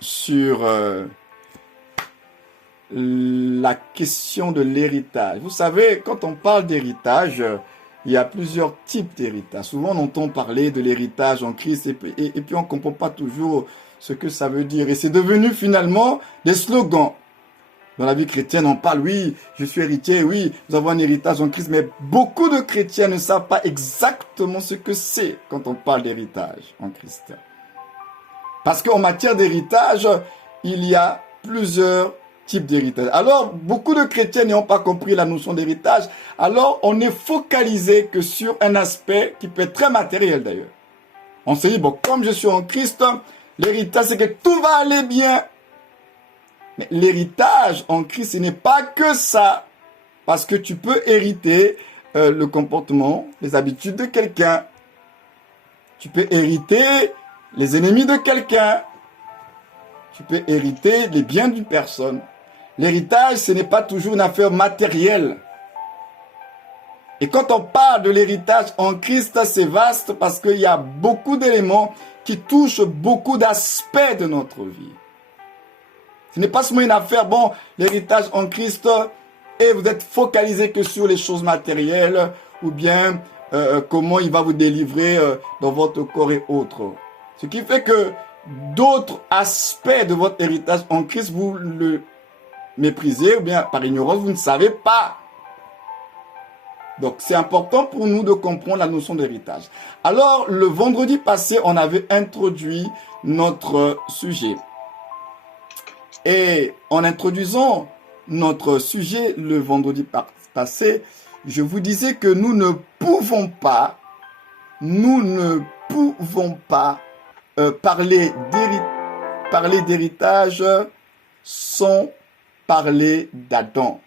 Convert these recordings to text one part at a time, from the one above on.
sur la question de l'héritage. Vous savez, quand on parle d'héritage, il y a plusieurs types d'héritage. Souvent, on entend parler de l'héritage en Christ et puis on ne comprend pas toujours ce que ça veut dire. Et c'est devenu finalement des slogans. Dans la vie chrétienne, on parle, oui, je suis héritier, oui, nous avons un héritage en Christ, mais beaucoup de chrétiens ne savent pas exactement ce que c'est quand on parle d'héritage en Christ. Parce qu'en matière d'héritage, il y a plusieurs types d'héritage. Alors, beaucoup de chrétiens n'ont pas compris la notion d'héritage, alors on est focalisé que sur un aspect qui peut être très matériel d'ailleurs. On se dit, bon, comme je suis en Christ, l'héritage c'est que tout va aller bien. Mais l'héritage en Christ, ce n'est pas que ça. Parce que tu peux hériter le comportement, les habitudes de quelqu'un. Tu peux hériter les ennemis de quelqu'un. Tu peux hériter les biens d'une personne. L'héritage, ce n'est pas toujours une affaire matérielle. Et quand on parle de l'héritage en Christ, c'est vaste parce qu'il y a beaucoup d'éléments qui touchent beaucoup d'aspects de notre vie. Ce n'est pas seulement une affaire, bon, l'héritage en Christ, et vous êtes focalisé que sur les choses matérielles, ou bien comment il va vous délivrer dans votre corps et autres. Ce qui fait que d'autres aspects de votre héritage en Christ, vous le méprisez, ou bien par ignorance, vous ne savez pas. Donc c'est important pour nous de comprendre la notion d'héritage. Alors, le vendredi passé, on avait introduit notre sujet. Et en introduisant notre sujet le vendredi passé, je vous disais que nous ne pouvons pas parler d'héritage sans parler d'Adam.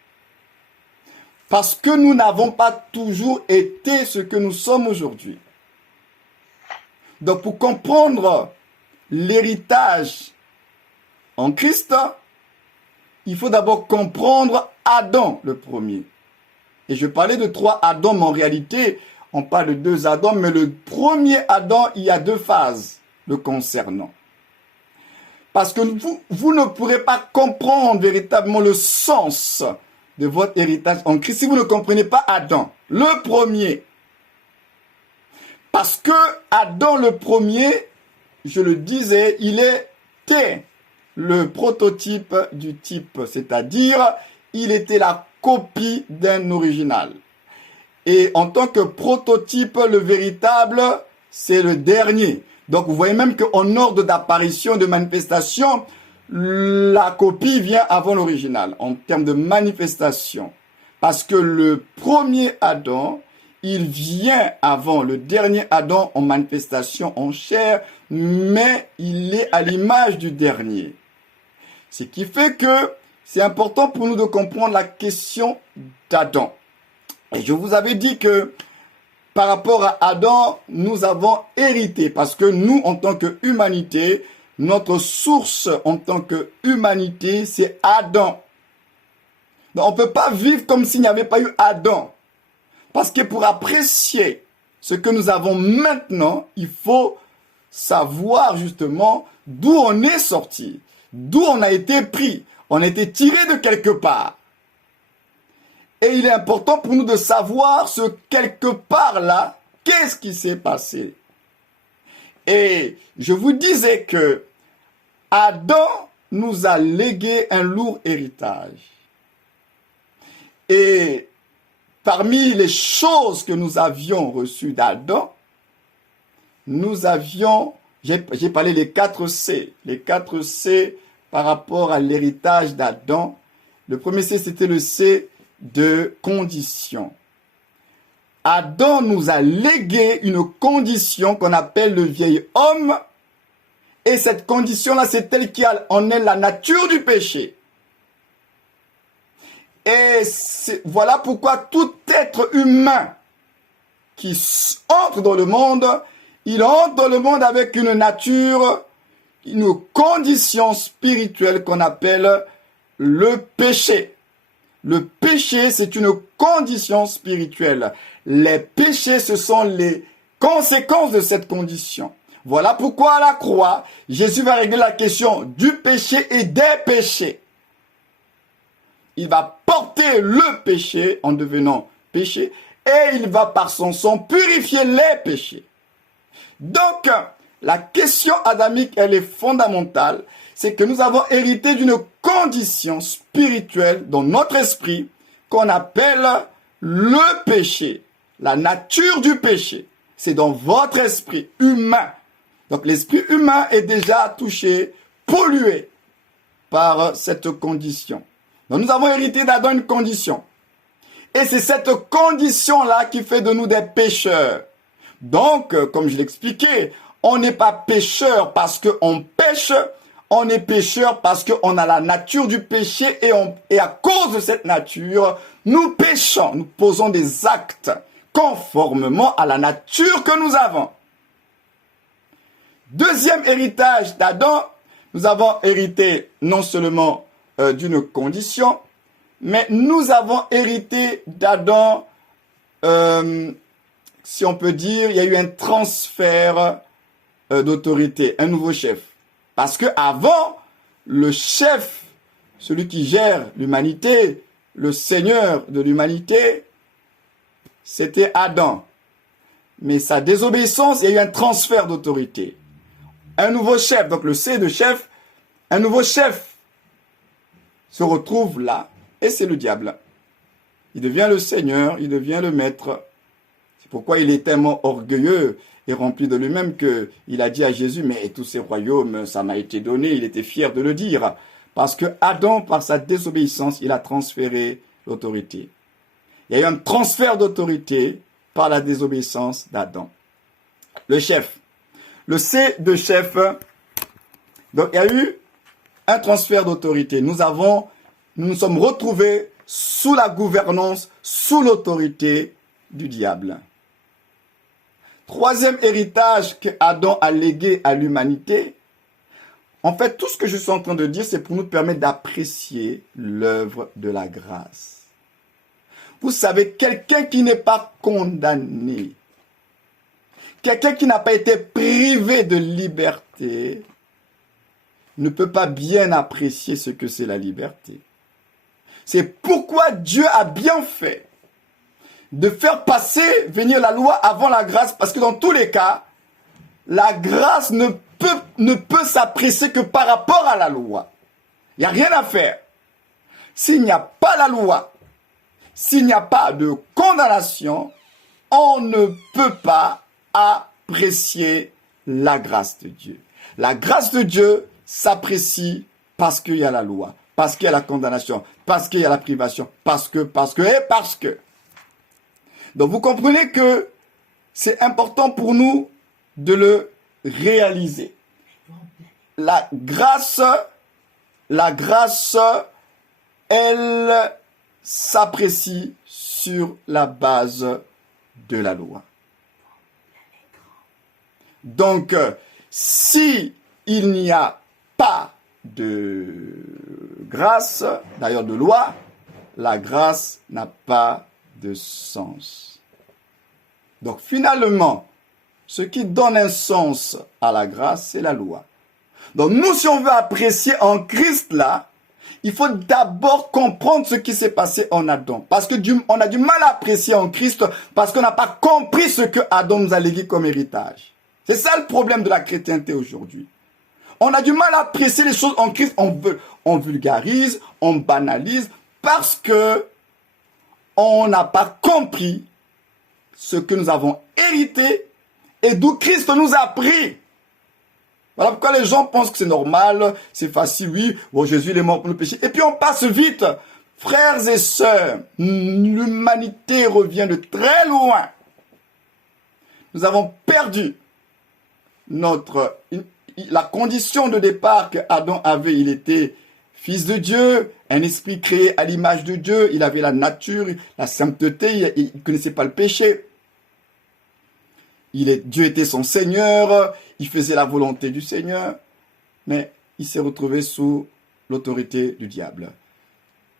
Parce que nous n'avons pas toujours été ce que nous sommes aujourd'hui. Donc pour comprendre l'héritage en Christ, il faut d'abord comprendre Adam le premier. Et je parlais de 3 Adams, mais en réalité, on parle de 2 Adams, mais le premier Adam, il y a 2 phases le concernant. Parce que vous ne pourrez pas comprendre véritablement le sens de votre héritage en Christ si vous ne comprenez pas Adam, le premier. Parce que Adam le premier, je le disais, il était le prototype du type, c'est-à-dire il était la copie d'un original. Et en tant que prototype, le véritable, c'est le dernier. Donc vous voyez même qu'en ordre d'apparition, de manifestation, la copie vient avant l'original, en termes de manifestation. Parce que le premier Adam, il vient avant le dernier Adam en manifestation, en chair, mais il est à l'image du dernier. Ce qui fait que c'est important pour nous de comprendre la question d'Adam. Et je vous avais dit que par rapport à Adam, nous avons hérité. Parce que nous, en tant qu'humanité, notre source en tant qu'humanité, c'est Adam. Donc on ne peut pas vivre comme s'il n'y avait pas eu Adam. Parce que pour apprécier ce que nous avons maintenant, il faut savoir justement d'où on est sorti. D'où on a été pris, on a été tiré de quelque part. Et il est important pour nous de savoir ce quelque part-là, qu'est-ce qui s'est passé. Et je vous disais que Adam nous a légué un lourd héritage. Et parmi les choses que nous avions reçues d'Adam, nous avions, j'ai parlé des 4 C. Les 4 C par rapport à l'héritage d'Adam. Le premier C, c'était le C de condition. Adam nous a légué une condition qu'on appelle le vieil homme. Et cette condition-là, c'est telle qu'il y a en elle la nature du péché. Et voilà pourquoi tout être humain qui entre dans le monde, il entre dans le monde avec une nature, une condition spirituelle qu'on appelle le péché. Le péché, c'est une condition spirituelle. Les péchés, ce sont les conséquences de cette condition. Voilà pourquoi à la croix, Jésus va régler la question du péché et des péchés. Il va porter le péché en devenant péché et il va par son sang purifier les péchés. Donc, la question adamique, elle est fondamentale. C'est que nous avons hérité d'une condition spirituelle dans notre esprit qu'on appelle le péché, la nature du péché. C'est dans votre esprit humain. Donc l'esprit humain est déjà touché, pollué par cette condition. Donc nous avons hérité d'Adam une condition. Et c'est cette condition-là qui fait de nous des pécheurs. Donc, comme je l'expliquais, on n'est pas pécheur parce qu'on pêche, on est pécheur parce qu'on a la nature du péché et à cause de cette nature, nous péchons, nous posons des actes conformément à la nature que nous avons. Deuxième héritage d'Adam, nous avons hérité non seulement d'une condition, mais nous avons hérité d'Adam, si on peut dire, il y a eu un transfert d'autorité, un nouveau chef. Parce que avant, le chef, celui qui gère l'humanité, le seigneur de l'humanité, c'était Adam. Mais sa désobéissance, il y a eu un transfert d'autorité. Un nouveau chef, donc le C de chef, un nouveau chef se retrouve là, et c'est le diable. Il devient le seigneur, il devient le maître. C'est pourquoi il est tellement orgueilleux et rempli de lui-même qu'il a dit à Jésus, mais tous ces royaumes, ça m'a été donné, il était fier de le dire. Parce que Adam, par sa désobéissance, il a transféré l'autorité. Il y a eu un transfert d'autorité par la désobéissance d'Adam. Le chef. Le C de chef. Donc, il y a eu un transfert d'autorité. Nous nous sommes retrouvés sous la gouvernance, sous l'autorité du diable. Troisième héritage que Adam a légué à l'humanité. En fait, tout ce que je suis en train de dire, c'est pour nous permettre d'apprécier l'œuvre de la grâce. Vous savez, quelqu'un qui n'est pas condamné, quelqu'un qui n'a pas été privé de liberté, ne peut pas bien apprécier ce que c'est la liberté. C'est pourquoi Dieu a bien fait de faire venir la loi avant la grâce, parce que dans tous les cas, la grâce ne peut s'apprécier que par rapport à la loi. Il n'y a rien à faire. S'il n'y a pas la loi, s'il n'y a pas de condamnation, on ne peut pas apprécier la grâce de Dieu. La grâce de Dieu s'apprécie parce qu'il y a la loi, parce qu'il y a la condamnation, parce qu'il y a la privation, parce que. Donc vous comprenez que c'est important pour nous de le réaliser. La grâce, elle s'apprécie sur la base de la loi. Donc, si il n'y a pas de grâce, d'ailleurs de loi, la grâce n'a pas de sens. Donc finalement, ce qui donne un sens à la grâce, c'est la loi. Donc nous, si on veut apprécier en Christ là, il faut d'abord comprendre ce qui s'est passé en Adam. Parce que on a du mal à apprécier en Christ parce qu'on n'a pas compris ce que Adam nous a légué comme héritage. C'est ça le problème de la chrétienté aujourd'hui. On a du mal à apprécier les choses en Christ. On vulgarise, on banalise parce que on n'a pas compris ce que nous avons hérité et d'où Christ nous a pris. Voilà pourquoi les gens pensent que c'est normal, c'est facile, oui, bon, Jésus il est mort pour le péché. Et puis on passe vite. Frères et sœurs, l'humanité revient de très loin. Nous avons perdu la condition de départ que Adam avait. Il était fils de Dieu, un esprit créé à l'image de Dieu. Il avait la nature, la sainteté, il ne connaissait pas le péché. Dieu était son Seigneur, il faisait la volonté du Seigneur, mais il s'est retrouvé sous l'autorité du diable.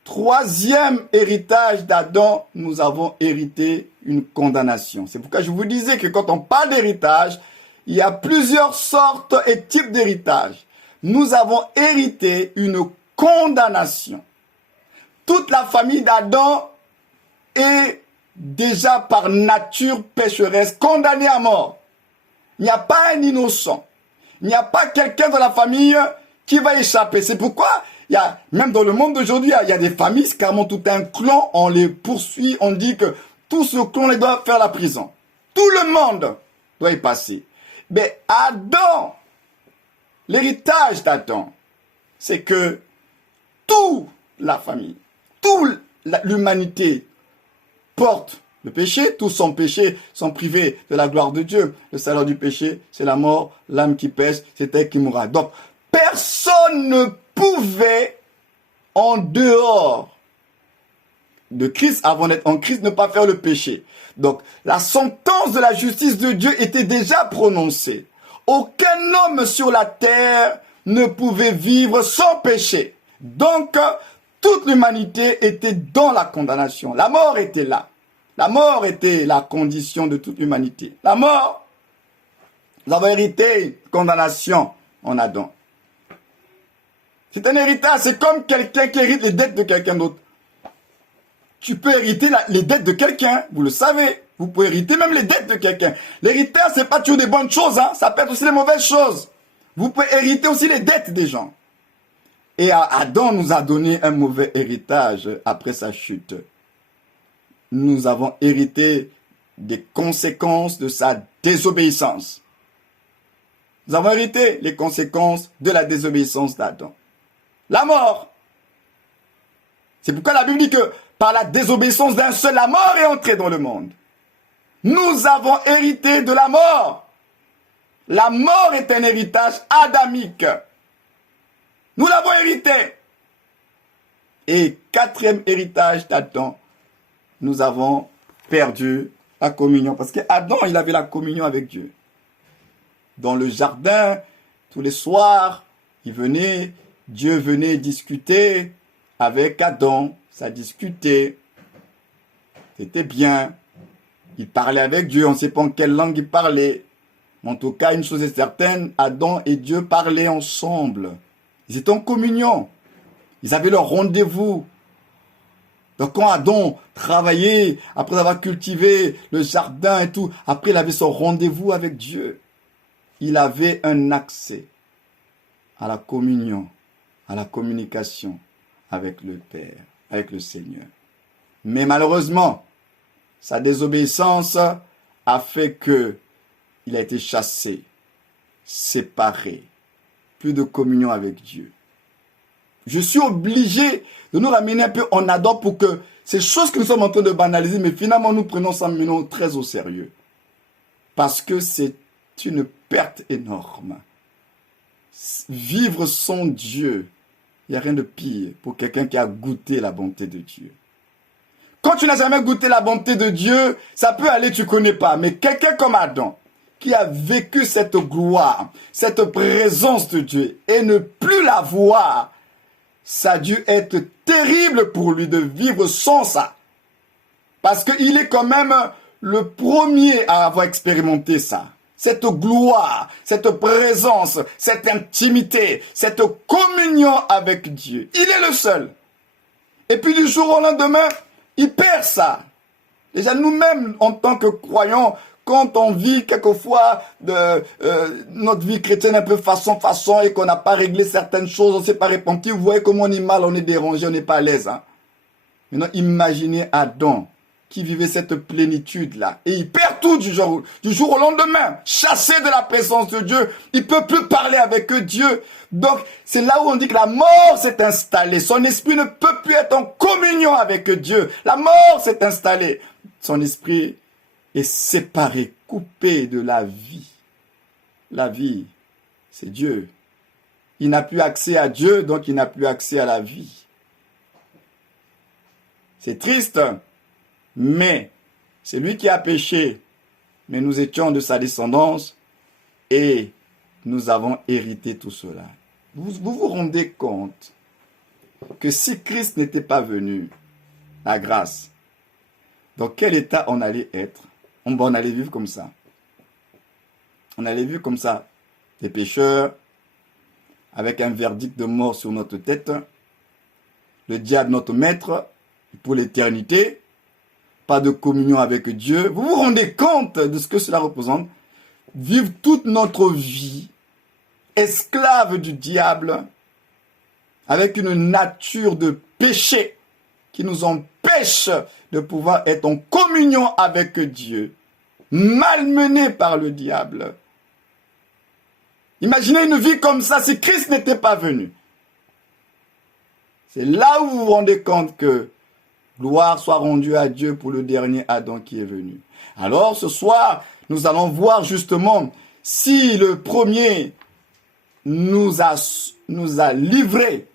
Troisième héritage d'Adam, nous avons hérité une condamnation. C'est pourquoi je vous disais que quand on parle d'héritage, il y a plusieurs sortes et types d'héritage. Nous avons hérité une condamnation. Toute la famille d'Adam est déjà par nature pécheresse, condamnée à mort. Il n'y a pas un innocent. Il n'y a pas quelqu'un dans la famille qui va échapper. C'est pourquoi, même dans le monde d'aujourd'hui, il y a des familles, c'est carrément tout un clan, on les poursuit, on dit que tout ce clan les doit faire la prison. Tout le monde doit y passer. Mais Adam, l'héritage d'Adam, c'est que toute la famille, toute l'humanité porte le péché, tous sans péché sont privés de la gloire de Dieu. Le salaire du péché, c'est la mort, l'âme qui pêche, c'est elle qui mourra. Donc, personne ne pouvait, en dehors de Christ, avant d'être en Christ, ne pas faire le péché. Donc, la sentence de la justice de Dieu était déjà prononcée. Aucun homme sur la terre ne pouvait vivre sans péché. Donc, toute l'humanité était dans la condamnation. La mort était là. La mort était la condition de toute l'humanité. La mort, nous avons hérité condamnation en Adam. C'est un héritage, c'est comme quelqu'un qui hérite les dettes de quelqu'un d'autre. Tu peux hériter les dettes de quelqu'un, vous le savez. Vous pouvez hériter même les dettes de quelqu'un. L'héritage, c'est pas toujours des bonnes choses, hein. Ça peut être aussi des mauvaises choses. Vous pouvez hériter aussi les dettes des gens. Et Adam nous a donné un mauvais héritage après sa chute. Nous avons hérité des conséquences de sa désobéissance. Nous avons hérité les conséquences de la désobéissance d'Adam. La mort. C'est pourquoi la Bible dit que par la désobéissance d'un seul, la mort est entrée dans le monde. Nous avons hérité de la mort. La mort est un héritage adamique. Nous l'avons hérité. Et quatrième héritage d'Adam, nous avons perdu la communion. Parce qu'Adam, il avait la communion avec Dieu. Dans le jardin, tous les soirs, Dieu venait discuter avec Adam. Ça discutait. C'était bien. Il parlait avec Dieu. On ne sait pas en quelle langue il parlait. Mais en tout cas, une chose est certaine, Adam et Dieu parlaient ensemble. Ils étaient en communion. Ils avaient leur rendez-vous. Donc quand Adam travaillait, après avoir cultivé le jardin et tout, après il avait son rendez-vous avec Dieu. Il avait un accès à la communion, à la communication avec le Père, avec le Seigneur. Mais malheureusement, sa désobéissance a fait que il a été chassé, séparé, plus de communion avec Dieu. Je suis obligé de nous ramener un peu en Adam pour que ces choses que nous sommes en train de banaliser, mais finalement nous prenons ça maintenant très au sérieux. Parce que c'est une perte énorme. Vivre sans Dieu, il n'y a rien de pire pour quelqu'un qui a goûté la bonté de Dieu. Quand tu n'as jamais goûté la bonté de Dieu, ça peut aller, tu ne connais pas. Mais quelqu'un comme Adam, qui a vécu cette gloire, cette présence de Dieu, et ne plus la voir, ça a dû être terrible pour lui de vivre sans ça. Parce qu'il est quand même le premier à avoir expérimenté ça. Cette gloire, cette présence, cette intimité, cette communion avec Dieu. Il est le seul. Et puis du jour au lendemain, il perd ça. Déjà nous-mêmes, en tant que croyants, quand on vit quelquefois notre vie chrétienne un peu façon et qu'on n'a pas réglé certaines choses, on ne s'est pas repenti, vous voyez comment on est mal, on est dérangé, on n'est pas à l'aise. Hein? Maintenant, imaginez Adam qui vivait cette plénitude-là. Et il perd tout du jour au lendemain. Chassé de la présence de Dieu, il ne peut plus parler avec Dieu. Donc, c'est là où on dit que la mort s'est installée. Son esprit ne peut plus être en communion avec Dieu. La mort s'est installée. Son esprit est séparé, coupé de la vie. La vie, c'est Dieu. Il n'a plus accès à Dieu, donc il n'a plus accès à la vie. C'est triste, mais c'est lui qui a péché. Mais nous étions de sa descendance et nous avons hérité tout cela. Vous vous rendez compte que si Christ n'était pas venu, la grâce, dans quel état on allait être? On allait vivre comme ça. On a les vu comme ça, des pécheurs, avec un verdict de mort sur notre tête, le diable notre maître pour l'éternité, pas de communion avec Dieu. Vous vous rendez compte de ce que cela représente? Vivre toute notre vie esclave du diable, avec une nature de péché qui nous empêche de pouvoir être en communion avec Dieu, malmenés par le diable. Imaginez une vie comme ça si Christ n'était pas venu. C'est là où vous vous rendez compte que gloire soit rendue à Dieu pour le dernier Adam qui est venu. Alors ce soir, nous allons voir justement si le premier nous a livrés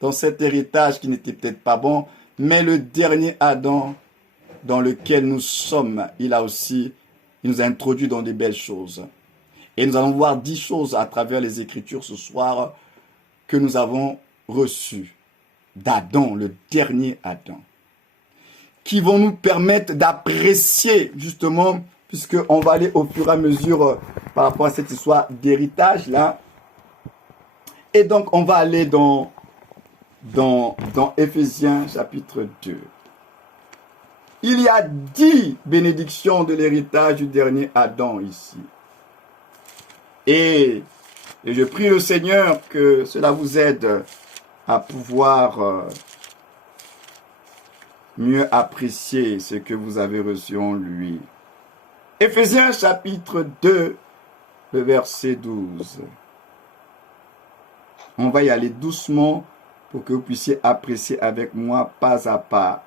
dans cet héritage qui n'était peut-être pas bon, mais le dernier Adam dans lequel nous sommes, il nous a introduits dans des belles choses. Et nous allons voir 10 choses à travers les Écritures ce soir que nous avons reçues d'Adam, le dernier Adam, qui vont nous permettre d'apprécier justement, puisqu'on va aller au fur et à mesure par rapport à cette histoire d'héritage là. Et donc on va aller dans Éphésiens chapitre 2. Il y a 10 bénédictions de l'héritage du dernier Adam ici. Et je prie le Seigneur que cela vous aide à pouvoir mieux apprécier ce que vous avez reçu en lui. Éphésiens chapitre 2, le verset 12. On va y aller doucement pour que vous puissiez apprécier avec moi pas à pas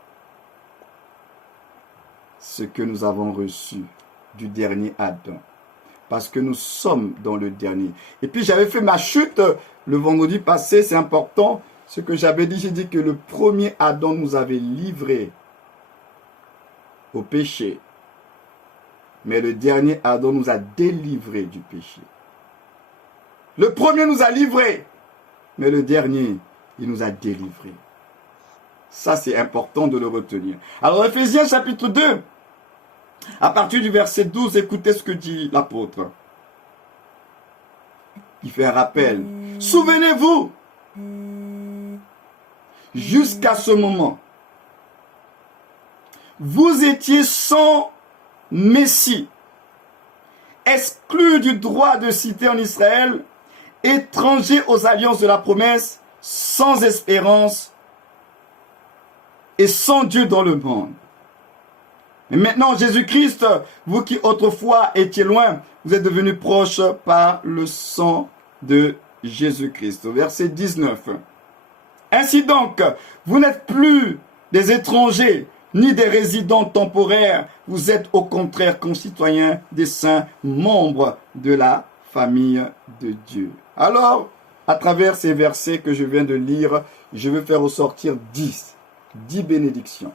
ce que nous avons reçu du dernier Adam. Parce que nous sommes dans le dernier. Et puis j'avais fait ma chute le vendredi passé, c'est important. Ce que j'avais dit, j'ai dit que le premier Adam nous avait livrés au péché. Mais le dernier Adam nous a délivrés du péché. Le premier nous a livrés, mais le dernier, il nous a délivrés. Ça, c'est important de le retenir. Alors, Éphésiens chapitre 2, à partir du verset 12, écoutez ce que dit l'apôtre. Il fait un rappel. Souvenez-vous, jusqu'à ce moment, vous étiez sans Messie, exclus du droit de cité en Israël, étrangers aux alliances de la promesse, sans espérance et sans Dieu dans le monde. Mais maintenant, Jésus-Christ, vous qui autrefois étiez loin, vous êtes devenus proches par le sang de Jésus-Christ. Verset 19. Ainsi donc, vous n'êtes plus des étrangers, ni des résidents temporaires, vous êtes au contraire concitoyens des saints, membres de la famille de Dieu. Alors, à travers ces versets que je viens de lire, je veux faire ressortir 10 bénédictions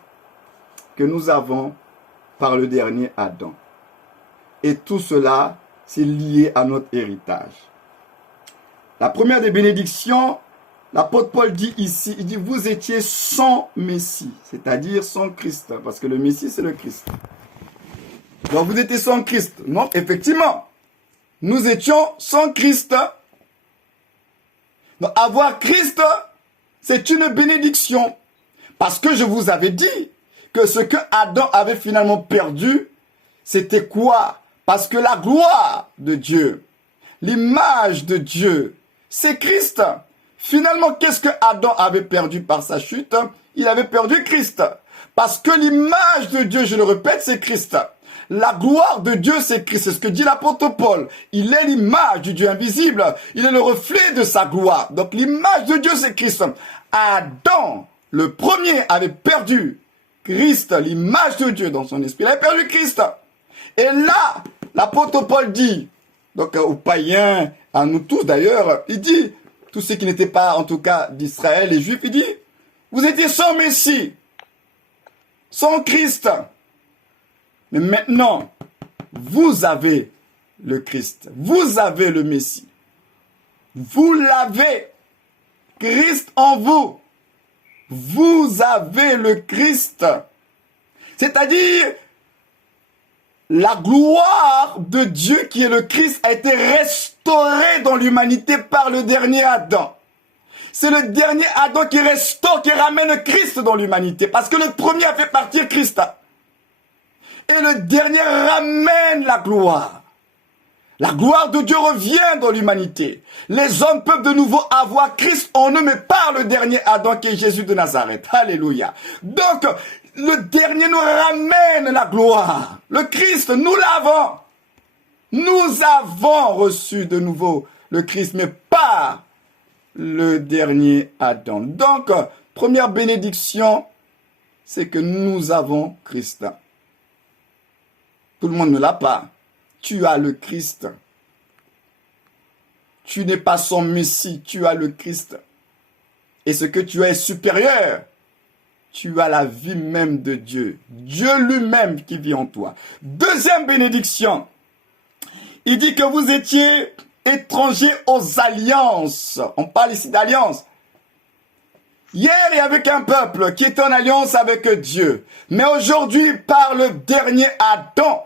que nous avons par le dernier Adam. Et tout cela, c'est lié à notre héritage. La première des bénédictions, l'apôtre Paul dit ici, il dit, vous étiez sans Messie, c'est-à-dire sans Christ, parce que le Messie, c'est le Christ. Donc, vous étiez sans Christ. Non, effectivement, nous étions sans Christ. Donc, avoir Christ, c'est une bénédiction. Parce que je vous avais dit que ce que Adam avait finalement perdu, c'était quoi? Parce que la gloire de Dieu, l'image de Dieu, c'est Christ. Finalement, qu'est-ce que Adam avait perdu par sa chute? Il avait perdu Christ. Parce que l'image de Dieu, je le répète, c'est Christ. La gloire de Dieu, c'est Christ. C'est ce que dit l'apôtre Paul. Il est l'image du Dieu invisible. Il est le reflet de sa gloire. Donc l'image de Dieu, c'est Christ. Adam, le premier, avait perdu Christ, l'image de Dieu dans son esprit. Il avait perdu Christ. Et là, l'apôtre Paul dit, donc aux païens, à nous tous d'ailleurs, il dit, tous ceux qui n'étaient pas en tout cas d'Israël, les Juifs, il dit, vous étiez sans Messie, sans Christ. Mais maintenant, vous avez le Christ, vous avez le Messie. Vous l'avez, Christ en vous. Vous avez le Christ. C'est-à-dire, la gloire de Dieu qui est le Christ a été restaurée dans l'humanité par le dernier Adam. C'est le dernier Adam qui restaure, qui ramène le Christ dans l'humanité. Parce que le premier a fait partir Christ. Et le dernier ramène la gloire. La gloire de Dieu revient dans l'humanité. Les hommes peuvent de nouveau avoir Christ en eux, mais par le dernier Adam qui est Jésus de Nazareth. Alléluia. Donc, le dernier nous ramène la gloire. Le Christ, nous l'avons. Nous avons reçu de nouveau le Christ, mais par le dernier Adam. Donc, première bénédiction, c'est que nous avons Christ. Tout le monde ne l'a pas. Tu as le Christ. Tu n'es pas son Messie, tu as le Christ. Et ce que tu as est supérieur. Tu as la vie même de Dieu. Dieu lui-même qui vit en toi. Deuxième bénédiction. Il dit que vous étiez étrangers aux alliances. On parle ici d'alliance. Hier, il y avait qu'un peuple qui était en alliance avec Dieu. Mais aujourd'hui, par le dernier Adam,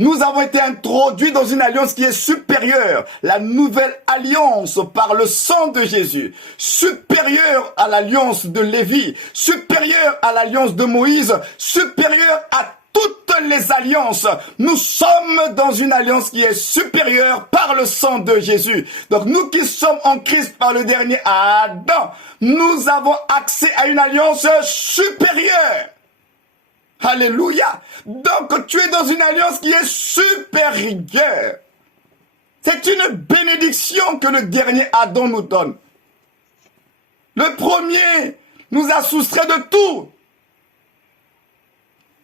nous avons été introduits dans une alliance qui est supérieure. La nouvelle alliance par le sang de Jésus. Supérieure à l'alliance de Lévi. Supérieure à l'alliance de Moïse. Supérieure à toutes les alliances. Nous sommes dans une alliance qui est supérieure par le sang de Jésus. Donc nous qui sommes en Christ par le dernier Adam, nous avons accès à une alliance supérieure. Alléluia. Donc tu es dans une alliance qui est supérieure. C'est une bénédiction que le dernier Adam nous donne. Le premier nous a soustrait de tout.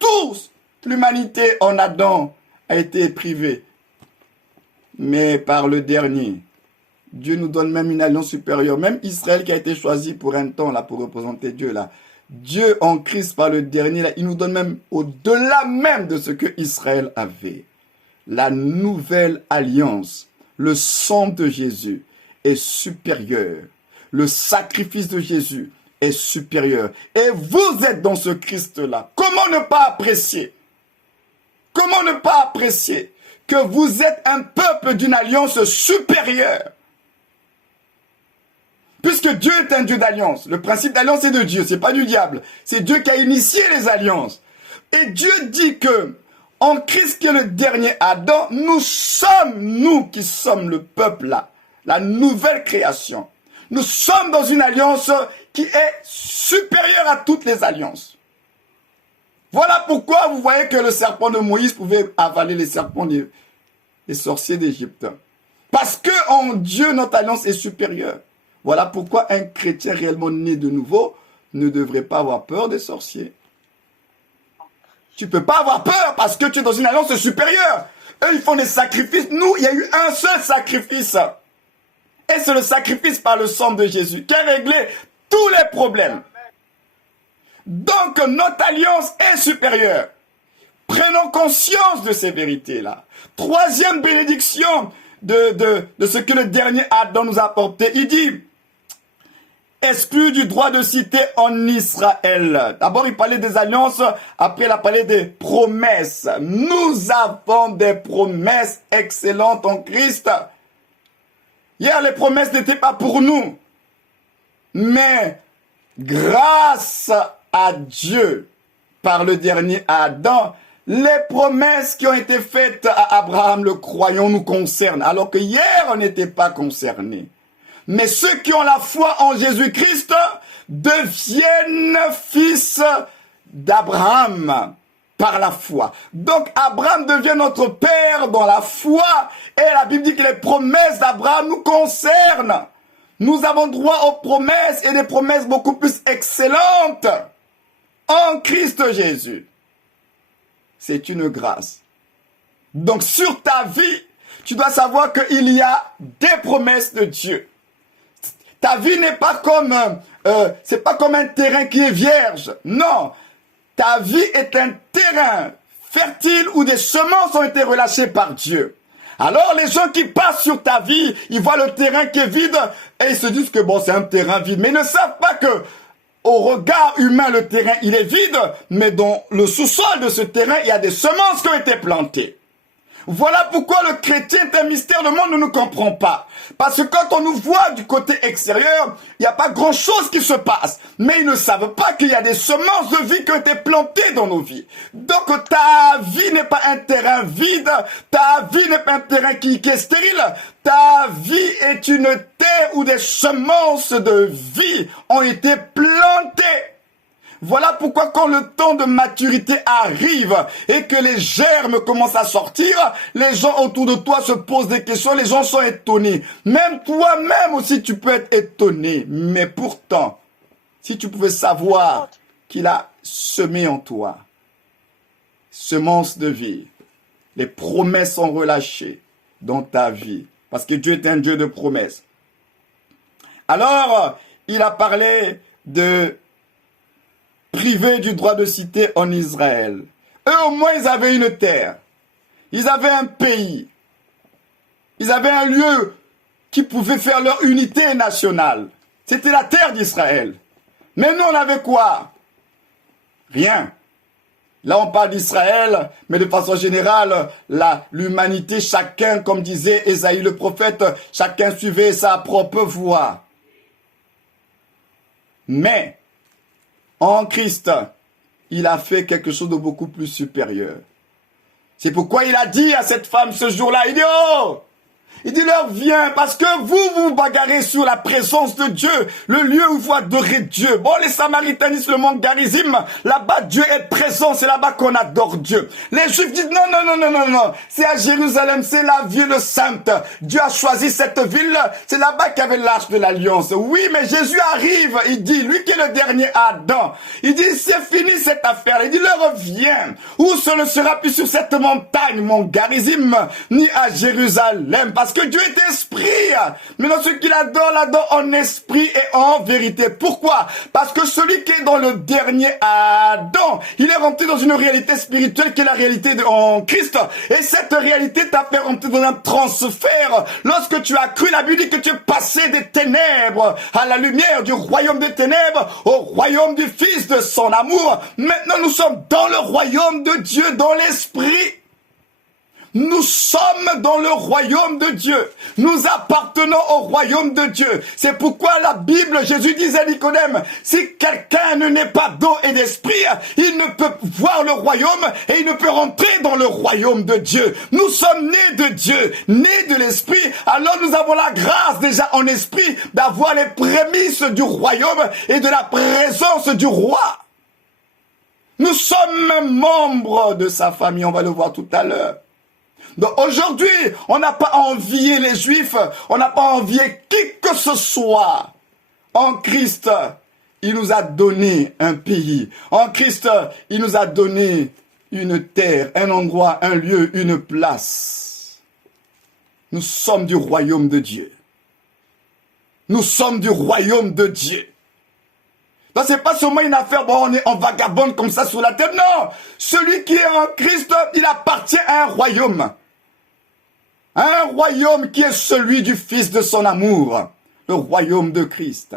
Tous. L'humanité en Adam a été privée. Mais par le dernier, Dieu nous donne même une alliance supérieure. Même Israël qui a été choisi pour un temps là pour représenter Dieu là. Dieu en Christ par le dernier là, il nous donne même au-delà même de ce que Israël avait. La nouvelle alliance, le sang de Jésus est supérieur. Le sacrifice de Jésus est supérieur. Et vous êtes dans ce Christ-là. Comment ne pas apprécier? Comment ne pas apprécier que vous êtes un peuple d'une alliance supérieure? Puisque Dieu est un Dieu d'alliance. Le principe d'alliance est de Dieu, c'est pas du diable. C'est Dieu qui a initié les alliances. Et Dieu dit que en Christ qui est le dernier Adam, nous sommes, nous qui sommes le peuple là, la nouvelle création. Nous sommes dans une alliance qui est supérieure à toutes les alliances. Voilà pourquoi vous voyez que le serpent de Moïse pouvait avaler les serpents des sorciers d'Égypte. Parce que en Dieu, notre alliance est supérieure. Voilà pourquoi un chrétien réellement né de nouveau ne devrait pas avoir peur des sorciers. Tu ne peux pas avoir peur parce que tu es dans une alliance supérieure. Eux, ils font des sacrifices. Nous, il y a eu un seul sacrifice. Et c'est le sacrifice par le sang de Jésus qui a réglé tous les problèmes. Donc, notre alliance est supérieure. Prenons conscience de ces vérités-là. Troisième bénédiction de ce que le dernier Adam nous a apporté. Il dit, exclu du droit de cité en Israël. D'abord, il parlait des alliances, après il a parlé des promesses. Nous avons des promesses excellentes en Christ. Hier, les promesses n'étaient pas pour nous. Mais grâce à Dieu, par le dernier Adam, les promesses qui ont été faites à Abraham, le croyant, nous concernent. Alors que hier, on n'était pas concernés. Mais ceux qui ont la foi en Jésus-Christ deviennent fils d'Abraham par la foi. Donc Abraham devient notre père dans la foi. Et la Bible dit que les promesses d'Abraham nous concernent. Nous avons droit aux promesses et des promesses beaucoup plus excellentes en Christ Jésus. C'est une grâce. Donc sur ta vie, tu dois savoir qu'il y a des promesses de Dieu. Ta vie n'est pas comme, c'est pas comme un terrain qui est vierge. Non, ta vie est un terrain fertile où des semences ont été relâchées par Dieu. Alors les gens qui passent sur ta vie, ils voient le terrain qui est vide et ils se disent que bon, c'est un terrain vide. Mais ils ne savent pas que au regard humain, le terrain, il est vide, mais dans le sous-sol de ce terrain, il y a des semences qui ont été plantées. Voilà pourquoi le chrétien est un mystère, le monde ne nous comprend pas. Parce que quand on nous voit du côté extérieur, il n'y a pas grand-chose qui se passe. Mais ils ne savent pas qu'il y a des semences de vie qui ont été plantées dans nos vies. Donc ta vie n'est pas un terrain vide, ta vie n'est pas un terrain qui est stérile. Ta vie est une terre où des semences de vie ont été plantées. Voilà pourquoi quand le temps de maturité arrive et que les germes commencent à sortir, les gens autour de toi se posent des questions, les gens sont étonnés. Même toi-même aussi tu peux être étonné. Mais pourtant, si tu pouvais savoir qu'il a semé en toi, semence de vie, les promesses sont relâchées dans ta vie. Parce que Dieu est un Dieu de promesses. Alors, il a parlé de privés du droit de cité en Israël. Eux, au moins, ils avaient une terre. Ils avaient un pays. Ils avaient un lieu qui pouvait faire leur unité nationale. C'était la terre d'Israël. Mais nous, on avait quoi? Rien. Là, on parle d'Israël, mais de façon générale, l'humanité, chacun, comme disait Ésaïe le prophète, chacun suivait sa propre voie. Mais, en Christ, il a fait quelque chose de beaucoup plus supérieur. C'est pourquoi il a dit à cette femme ce jour-là, il dit, oh! Il dit leur, viens, parce que vous vous bagarrez sur la présence de Dieu, le lieu où vous adorez Dieu. Bon, les Samaritanistes, le monde Garizim, là-bas, Dieu est présent, c'est là-bas qu'on adore Dieu. Les Juifs disent, non, non, non, non, non, non, c'est à Jérusalem, c'est la ville sainte. Dieu a choisi cette ville, c'est là-bas qu'il y avait l'arche de l'alliance. Oui, mais Jésus arrive, il dit, lui qui est le dernier Adam, il dit, c'est fini cette affaire. Il dit, leur, viens, où ce ne sera plus sur cette montagne, mon Garizim, ni à Jérusalem, parce que Dieu est esprit. Maintenant, ceux qui l'adorent en esprit et en vérité. Pourquoi? Parce que celui qui est dans le dernier Adam, il est rentré dans une réalité spirituelle qui est la réalité en Christ. Et cette réalité t'a fait rentrer dans un transfert. Lorsque tu as cru, la Bible dit que tu es passé des ténèbres à la lumière, du royaume des ténèbres au royaume du Fils de son amour. Maintenant, nous sommes dans le royaume de Dieu, dans l'esprit. Nous sommes dans le royaume de Dieu. Nous appartenons au royaume de Dieu. C'est pourquoi la Bible, Jésus disait à Nicodème, si quelqu'un ne naît pas d'eau et d'esprit, il ne peut voir le royaume et il ne peut rentrer dans le royaume de Dieu. Nous sommes nés de Dieu, nés de l'esprit. Alors nous avons la grâce déjà en esprit d'avoir les prémices du royaume et de la présence du roi. Nous sommes membres de sa famille, on va le voir tout à l'heure. Donc aujourd'hui, on n'a pas envié les Juifs, on n'a pas envié qui que ce soit. En Christ, il nous a donné un pays. En Christ, il nous a donné une terre, un endroit, un lieu, une place. Nous sommes du royaume de Dieu. Nous sommes du royaume de Dieu. Donc c'est pas seulement une affaire, bon, on est en vagabonde comme ça sur la terre. Non, celui qui est en Christ, il appartient à un royaume. Un royaume qui est celui du Fils de son amour, le royaume de Christ.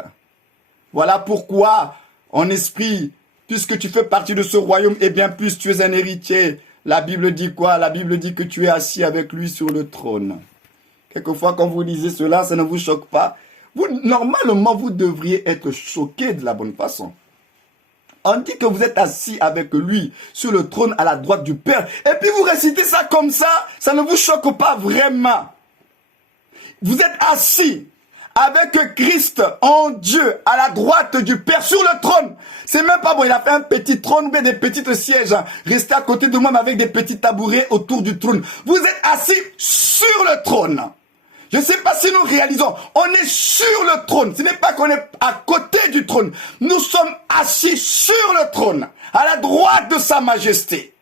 Voilà pourquoi, en esprit, puisque tu fais partie de ce royaume, et bien plus tu es un héritier. La Bible dit quoi? La Bible dit que tu es assis avec lui sur le trône. Quelquefois, quand vous lisez cela, ça ne vous choque pas. Normalement, vous devriez être choqué de la bonne façon. On dit que vous êtes assis avec lui sur le trône à la droite du Père. Et puis vous récitez ça comme ça ne vous choque pas vraiment. Vous êtes assis avec Christ en Dieu à la droite du Père sur le trône. C'est même pas bon, il a fait un petit trône, mais des petits sièges. Restez à côté de moi avec des petits tabourets autour du trône. Vous êtes assis sur le trône. Je ne sais pas si nous réalisons, on est sur le trône. Ce n'est pas qu'on est à côté du trône. Nous sommes assis sur le trône, à la droite de sa majesté.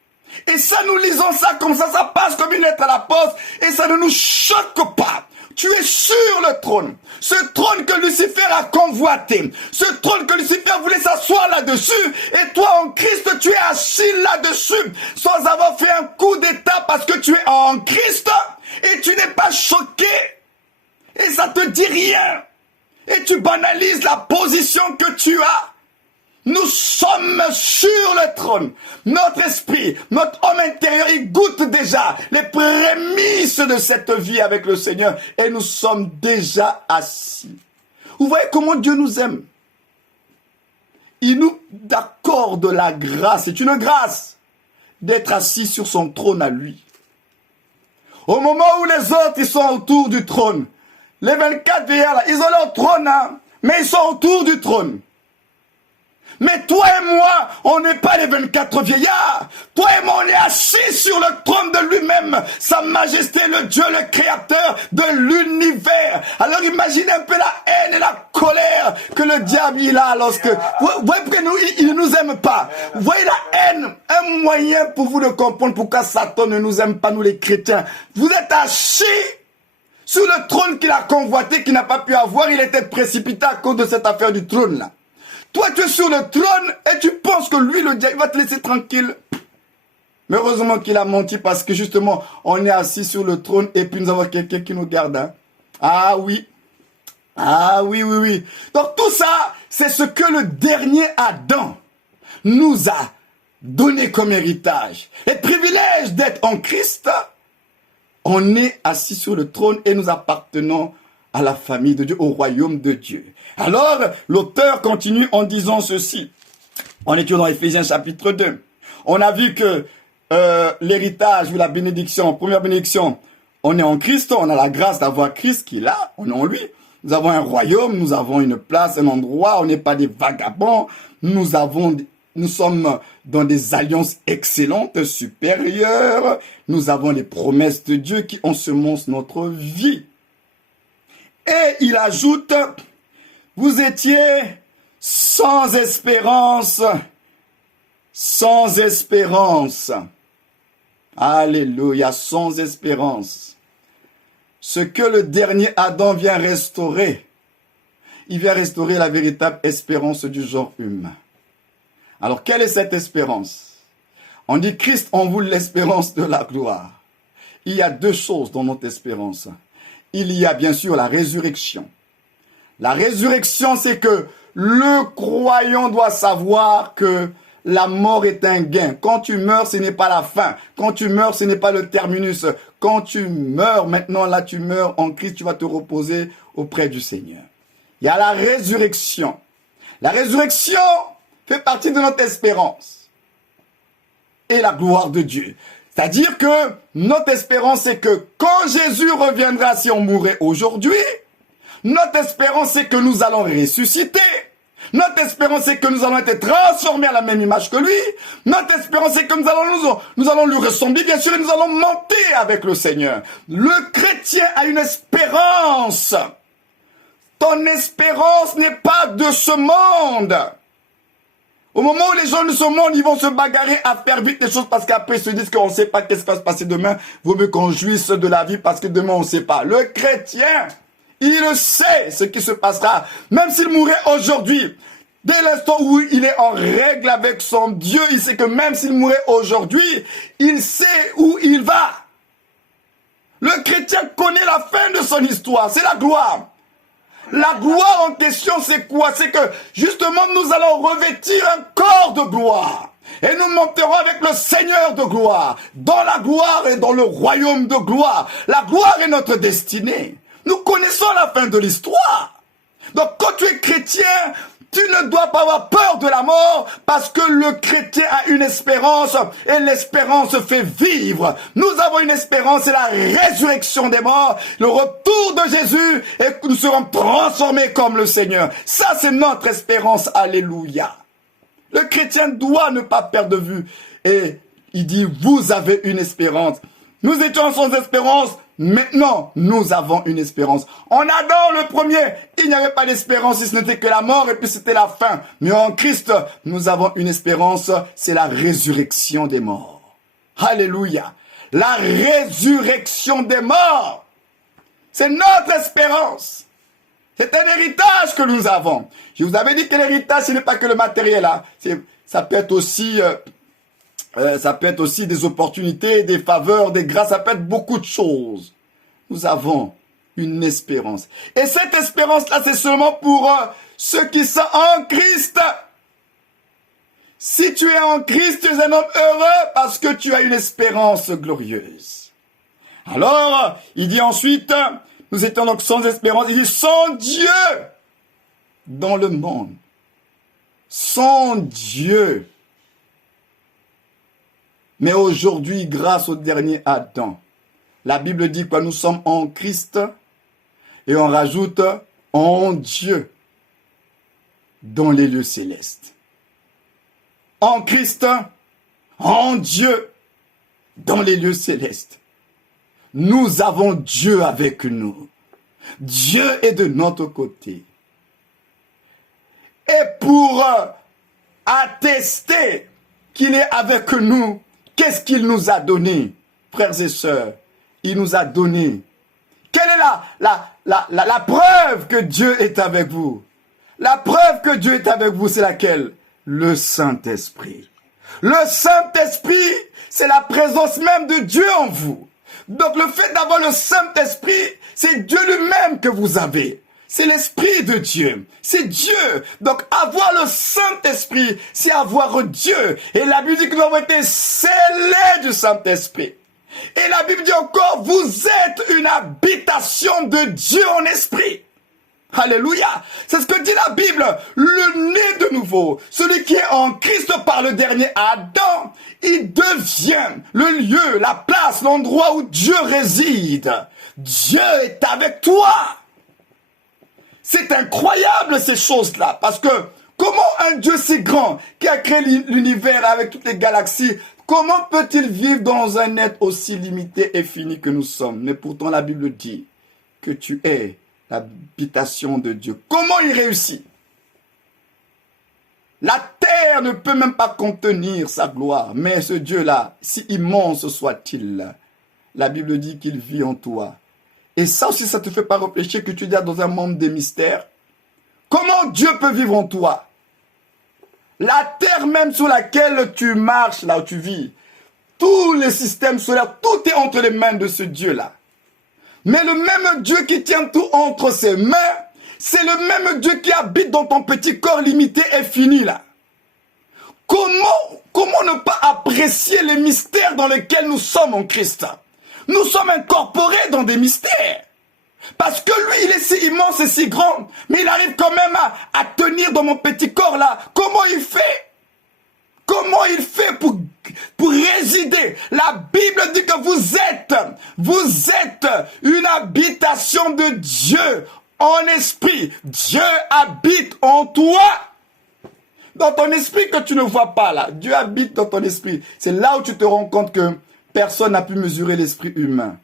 Et ça, nous lisons ça comme ça passe comme une lettre à la poste, et ça ne nous choque pas. Tu es sur le trône. Ce trône que Lucifer a convoité. Ce trône que Lucifer voulait s'asseoir là-dessus. Et toi, en Christ, tu es assis là-dessus, sans avoir fait un coup d'état parce que tu es en Christ. Et tu n'es pas choqué. Et ça te dit rien. Et tu banalises la position que tu as. Nous sommes sur le trône. Notre esprit, notre homme intérieur, il goûte déjà les prémices de cette vie avec le Seigneur. Et nous sommes déjà assis. Vous voyez comment Dieu nous aime. Il nous accorde la grâce. C'est une grâce d'être assis sur son trône à lui. Au moment où les autres, ils sont autour du trône. Les 24 vieillards, là, ils ont leur trône, hein, mais ils sont autour du trône. Mais toi et moi, on n'est pas les 24 vieillards. Toi et moi, on est assis sur le trône de lui-même. Sa majesté, le Dieu, le créateur de l'univers. Alors imaginez un peu la haine et la colère que le diable il a lorsque... Vous voyez pourquoi il ne nous aime pas. Vous voyez la haine, un moyen pour vous de comprendre pourquoi Satan ne nous aime pas, nous les chrétiens. Vous êtes assis sur le trône qu'il a convoité, qu'il n'a pas pu avoir. Il était précipité à cause de cette affaire du trône là. Toi, tu es sur le trône et tu penses que lui, le diable, il va te laisser tranquille. Mais heureusement qu'il a menti parce que justement, on est assis sur le trône et puis nous avons quelqu'un qui nous garde. Hein. Ah oui. Ah oui, oui, oui. Donc tout ça, c'est ce que le dernier Adam nous a donné comme héritage. Les privilèges d'être en Christ, on est assis sur le trône et nous appartenons à la famille de Dieu, au royaume de Dieu. Alors, l'auteur continue en disant ceci. On est dans Éphésiens chapitre 2. On a vu que l'héritage ou la bénédiction, première bénédiction, on est en Christ, on a la grâce d'avoir Christ qui est là, on est en lui. Nous avons un royaume, nous avons une place, un endroit, on n'est pas des vagabonds, nous sommes dans des alliances excellentes, supérieures, nous avons les promesses de Dieu qui ensemencent notre vie. Et il ajoute, vous étiez sans espérance. Sans espérance. Alléluia, sans espérance. Ce que le dernier Adam vient restaurer, il vient restaurer la véritable espérance du genre humain. Alors, quelle est cette espérance? On dit Christ en vous l'espérance de la gloire. Il y a deux choses dans notre espérance. Il y a bien sûr la résurrection. La résurrection, c'est que le croyant doit savoir que la mort est un gain. Quand tu meurs, ce n'est pas la fin. Quand tu meurs, ce n'est pas le terminus. Quand tu meurs, maintenant, là, tu meurs en Christ, tu vas te reposer auprès du Seigneur. Il y a la résurrection. La résurrection fait partie de notre espérance. Et la gloire de Dieu. C'est-à-dire que notre espérance, c'est que quand Jésus reviendra, si on mourrait aujourd'hui, notre espérance, c'est que nous allons ressusciter. Notre espérance, c'est que nous allons être transformés à la même image que lui. Notre espérance, c'est que nous allons lui ressembler, bien sûr, et nous allons monter avec le Seigneur. Le chrétien a une espérance. Ton espérance n'est pas de ce monde. Au moment où les gens de ce monde, ils vont se bagarrer à faire vite les choses parce qu'après ils se disent qu'on ne sait pas qu'est-ce qui va se passer demain. Vaut mieux qu'on jouisse de la vie parce que demain on ne sait pas. Le chrétien, il sait ce qui se passera. Même s'il mourrait aujourd'hui, dès l'instant où il est en règle avec son Dieu, il sait que même s'il mourrait aujourd'hui, il sait où il va. Le chrétien connaît la fin de son histoire, c'est la gloire. La gloire en question, c'est quoi? C'est que, justement, nous allons revêtir un corps de gloire. Et nous monterons avec le Seigneur de gloire, dans la gloire et dans le royaume de gloire. La gloire est notre destinée. Nous connaissons la fin de l'histoire. Donc, quand tu es chrétien, tu ne dois pas avoir peur de la mort parce que le chrétien a une espérance et l'espérance fait vivre. Nous avons une espérance, c'est la résurrection des morts, le retour de Jésus et que nous serons transformés comme le Seigneur. Ça, c'est notre espérance. Alléluia. Le chrétien doit ne pas perdre de vue. Et il dit, vous avez une espérance. Nous étions sans espérance. Maintenant, nous avons une espérance. En Adam, le premier, il n'y avait pas d'espérance, si ce n'était que la mort, et puis c'était la fin. Mais en Christ, nous avons une espérance, c'est la résurrection des morts. Alléluia. La résurrection des morts. C'est notre espérance. C'est un héritage que nous avons. Je vous avais dit que l'héritage, ce n'est pas que le matériel. Hein. Ça peut être aussi... ça peut être aussi des opportunités, des faveurs, des grâces, ça peut être beaucoup de choses. Nous avons une espérance. Et cette espérance-là, c'est seulement pour ceux qui sont en Christ. Si tu es en Christ, tu es un homme heureux parce que tu as une espérance glorieuse. Alors, il dit ensuite, nous étions donc sans espérance, il dit sans Dieu dans le monde. Sans Dieu. Mais aujourd'hui, grâce au dernier Adam, la Bible dit que nous sommes en Christ et on rajoute en Dieu dans les lieux célestes. En Christ, en Dieu, dans les lieux célestes. Nous avons Dieu avec nous. Dieu est de notre côté. Et pour attester qu'il est avec nous, qu'est-ce qu'il nous a donné, frères et sœurs? Il nous a donné. Quelle est la preuve que Dieu est avec vous? La preuve que Dieu est avec vous, c'est laquelle? Le Saint-Esprit. Le Saint-Esprit, c'est la présence même de Dieu en vous. Donc le fait d'avoir le Saint-Esprit, c'est Dieu lui-même que vous avez. C'est l'Esprit de Dieu. C'est Dieu. Donc avoir le Saint-Esprit, c'est avoir Dieu. Et la Bible dit que nous avons été scellés du Saint-Esprit. Et la Bible dit encore, vous êtes une habitation de Dieu en esprit. Alléluia. C'est ce que dit la Bible. Le né de nouveau, celui qui est en Christ par le dernier Adam, il devient le lieu, la place, l'endroit où Dieu réside. Dieu est avec toi. C'est incroyable ces choses-là, parce que comment un Dieu si grand, qui a créé l'univers avec toutes les galaxies, comment peut-il vivre dans un être aussi limité et fini que nous sommes? Mais pourtant la Bible dit que tu es l'habitation de Dieu. Comment il réussit? La terre ne peut même pas contenir sa gloire, mais ce Dieu-là, si immense soit-il, la Bible dit qu'il vit en toi. Et ça aussi, ça te fait pas réfléchir que tu es dans un monde des mystères? Comment Dieu peut vivre en toi? La terre même sur laquelle tu marches, là où tu vis, tous les systèmes solaires, tout est entre les mains de ce Dieu-là. Mais le même Dieu qui tient tout entre ses mains, c'est le même Dieu qui habite dans ton petit corps limité et fini là. Comment ne pas apprécier les mystères dans lesquels nous sommes en Christ? Nous sommes incorporés dans des mystères. Parce que lui, il est si immense et si grand, mais il arrive quand même à tenir dans mon petit corps là. Comment il fait? Comment il fait pour résider? La Bible dit que vous êtes une habitation de Dieu en esprit. Dieu habite en toi. Dans ton esprit que tu ne vois pas là. Dieu habite dans ton esprit. C'est là où tu te rends compte que personne n'a pu mesurer l'esprit humain.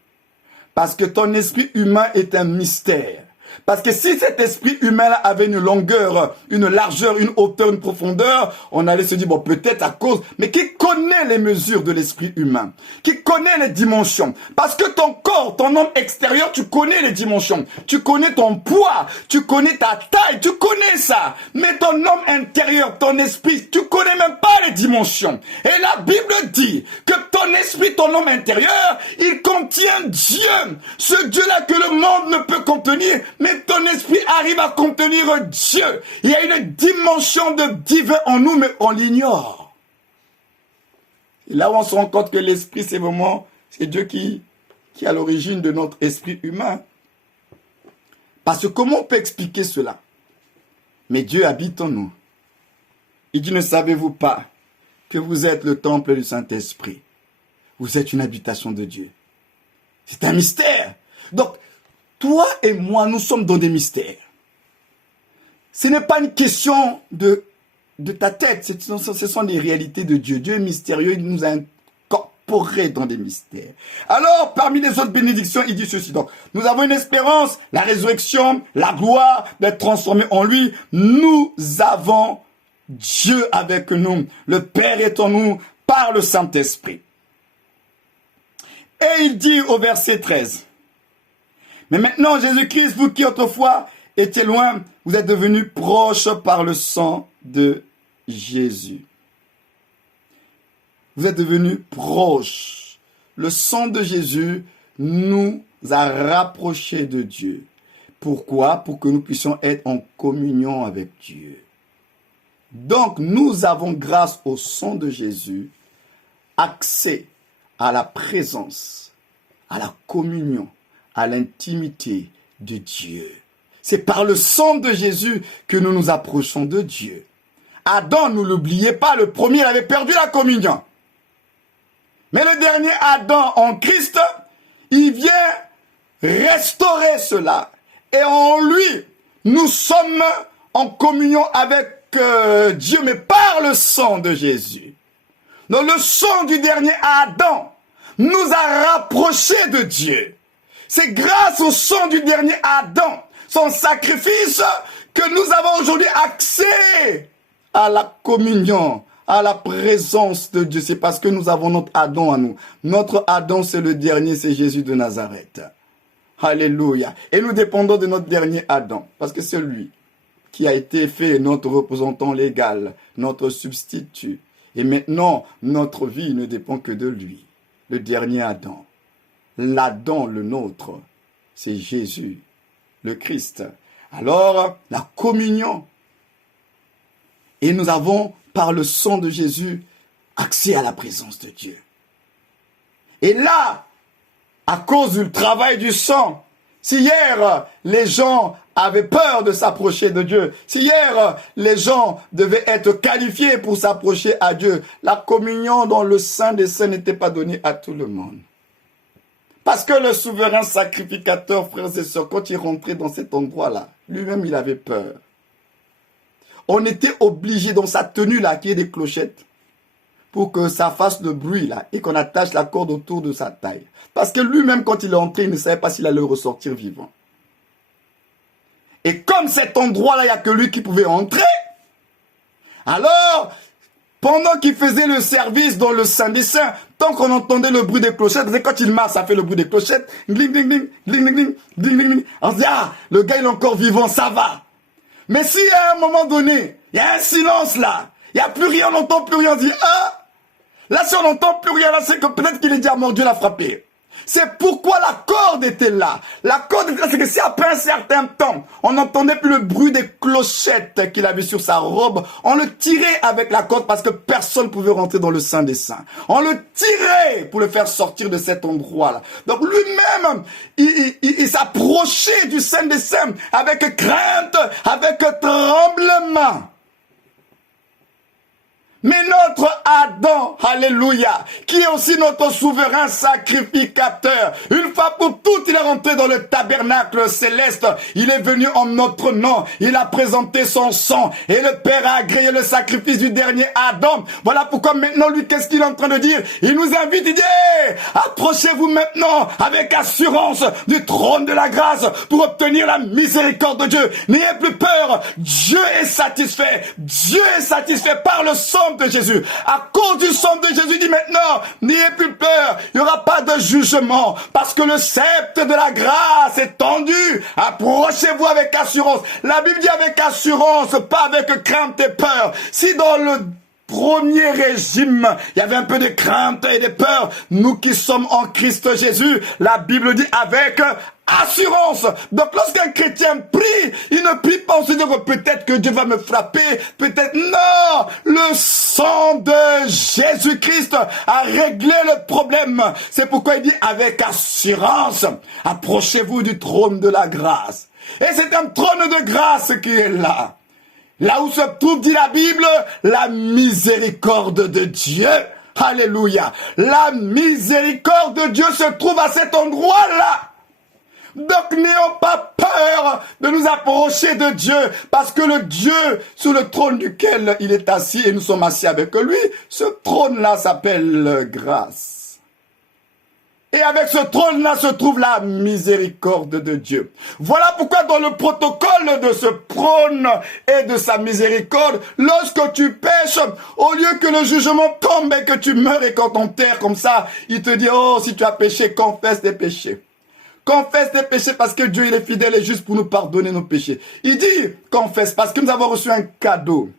Parce que ton esprit humain est un mystère. Parce que si cet esprit humain-là avait une longueur, une largeur, une hauteur, une profondeur, on allait se dire, bon, peut-être à cause, mais qui connaît les mesures de l'esprit humain? Qui connaît les dimensions? Parce que ton corps, ton homme extérieur, tu connais les dimensions. Tu connais ton poids, tu connais ta taille, tu connais ça. Mais ton homme intérieur, ton esprit, tu connais même pas les dimensions. Et la Bible dit que ton esprit, ton homme intérieur, il contient Dieu. Ce Dieu-là que le monde ne peut contenir, mais ton esprit arrive à contenir Dieu. Il y a une dimension de divin en nous, mais on l'ignore. Et là où on se rend compte que l'esprit, c'est Dieu qui est à l'origine de notre esprit humain. Parce que comment on peut expliquer cela? Mais Dieu habite en nous. Il dit, ne savez-vous pas que vous êtes le temple du Saint-Esprit? Vous êtes une habitation de Dieu. C'est un mystère. Donc, toi et moi, nous sommes dans des mystères. Ce n'est pas une question de ta tête, ce sont des réalités de Dieu. Dieu est mystérieux, il nous a incorporés dans des mystères. Alors, parmi les autres bénédictions, il dit ceci. Donc, nous avons une espérance, la résurrection, la gloire, d'être transformés en lui. Nous avons Dieu avec nous. Le Père est en nous par le Saint-Esprit. Et il dit au verset 13, mais maintenant, Jésus-Christ, vous qui autrefois étiez loin, vous êtes devenus proches par le sang de Jésus. Vous êtes devenus proches. Le sang de Jésus nous a rapprochés de Dieu. Pourquoi? Pour que nous puissions être en communion avec Dieu. Donc, nous avons, grâce au sang de Jésus, accès à la présence, à la communion, à l'intimité de Dieu. C'est par le sang de Jésus que nous nous approchons de Dieu. Adam, ne l'oubliez pas, le premier il avait perdu la communion. Mais le dernier Adam en Christ, il vient restaurer cela. Et en lui, nous sommes en communion avec Dieu, mais par le sang de Jésus. Donc le sang du dernier Adam nous a rapprochés de Dieu. C'est grâce au sang du dernier Adam, son sacrifice, que nous avons aujourd'hui accès à la communion, à la présence de Dieu. C'est parce que nous avons notre Adam à nous. Notre Adam, c'est le dernier, c'est Jésus de Nazareth. Alléluia. Et nous dépendons de notre dernier Adam, parce que c'est lui qui a été fait notre représentant légal, notre substitut. Et maintenant, notre vie ne dépend que de lui, le dernier Adam. L'Adam, le nôtre, c'est Jésus, le Christ. Alors, la communion. Et nous avons, par le sang de Jésus, accès à la présence de Dieu. Et là, à cause du travail du sang, si hier, les gens avaient peur de s'approcher de Dieu, si hier, les gens devaient être qualifiés pour s'approcher à Dieu, la communion dans le Saint des Saints n'était pas donnée à tout le monde. Parce que le souverain sacrificateur, frères et sœurs, quand il rentrait dans cet endroit-là, lui-même, il avait peur. On était obligé dans sa tenue là, qu'il y ait des clochettes, pour que ça fasse le bruit là, et qu'on attache la corde autour de sa taille. Parce que lui-même, quand il est entré, il ne savait pas s'il allait ressortir vivant. Et comme cet endroit-là, il n'y a que lui qui pouvait entrer, alors, pendant qu'il faisait le service dans le Saint des Saints, tant qu'on entendait le bruit des clochettes, parce que quand il marche, ça fait le bruit des clochettes, gling, gling, gling, gling, gling, gling, gling, gling. On se dit, ah, le gars, il est encore vivant, ça va. Mais si à un moment donné, il y a un silence là, il n'y a plus rien, on n'entend plus rien, on dit, ah, là si on n'entend plus rien, là c'est que peut-être qu'il est déjà mort, Dieu l'a frappé. C'est pourquoi la corde était là. La corde était là, c'est que si après un certain temps, on n'entendait plus le bruit des clochettes qu'il avait sur sa robe, on le tirait avec la corde parce que personne ne pouvait rentrer dans le Saint des Saints. On le tirait pour le faire sortir de cet endroit-là. Donc lui-même, il s'approchait du Saint des Saints avec crainte, avec tremblement. Mais notre Adam, alléluia, qui est aussi notre souverain sacrificateur, une fois pour toutes, il est rentré dans le tabernacle céleste, il est venu en notre nom, il a présenté son sang, et le Père a agréé le sacrifice du dernier Adam. Voilà pourquoi maintenant, lui, qu'est-ce qu'il est en train de dire? Il nous invite, il dit, hey, approchez-vous maintenant avec assurance du trône de la grâce pour obtenir la miséricorde de Dieu. N'ayez plus peur, Dieu est satisfait par le sang de Jésus. À cause du sang de Jésus, dit maintenant, n'ayez plus peur, il n'y aura pas de jugement, parce que le sceptre de la grâce est tendu. Approchez-vous avec assurance. La Bible dit avec assurance, pas avec crainte et peur. Si dans le premier régime, il y avait un peu de crainte et de peur, nous qui sommes en Christ Jésus, la Bible dit avec assurance. Donc lorsqu'un chrétien prie, il ne prie pas en se disant peut-être que Dieu va me frapper, peut-être non, le sang de Jésus-Christ a réglé le problème. C'est pourquoi il dit avec assurance, approchez-vous du trône de la grâce. Et c'est un trône de grâce qui est là. Là où se trouve, dit la Bible, la miséricorde de Dieu. Alléluia. La miséricorde de Dieu se trouve à cet endroit-là. Donc n'ayons pas peur de nous approcher de Dieu, parce que le Dieu sur le trône duquel il est assis et nous sommes assis avec lui, ce trône-là s'appelle grâce. Et avec ce trône-là se trouve la miséricorde de Dieu. Voilà pourquoi dans le protocole de ce trône et de sa miséricorde, lorsque tu pêches, au lieu que le jugement tombe et que tu meurs et qu'on t'enterre comme ça, il te dit, oh, si tu as péché, confesse tes péchés. Confesse tes péchés parce que Dieu il est fidèle et juste pour nous pardonner nos péchés. Il dit confesse parce que nous avons reçu un cadeau.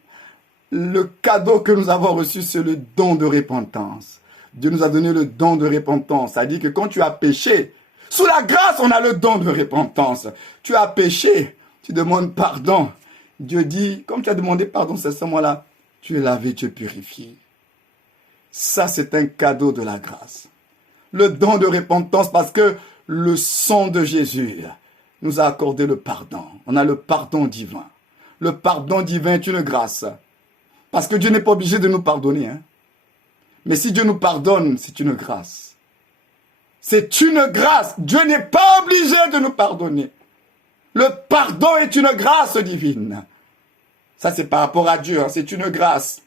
Le cadeau que nous avons reçu, c'est le don de repentance. Dieu nous a donné le don de repentance. Ça dit que quand tu as péché, sous la grâce, on a le don de repentance. Tu as péché, tu demandes pardon. Dieu dit, comme tu as demandé pardon à ce moment-là, tu es lavé, tu es purifié. Ça, c'est un cadeau de la grâce. Le don de repentance, parce que le sang de Jésus nous a accordé le pardon. On a le pardon divin. Le pardon divin est une grâce. Parce que Dieu n'est pas obligé de nous pardonner. Hein. Mais si Dieu nous pardonne, c'est une grâce. C'est une grâce. Dieu n'est pas obligé de nous pardonner. Le pardon est une grâce divine. Ça, c'est par rapport à Dieu. Hein. C'est une grâce.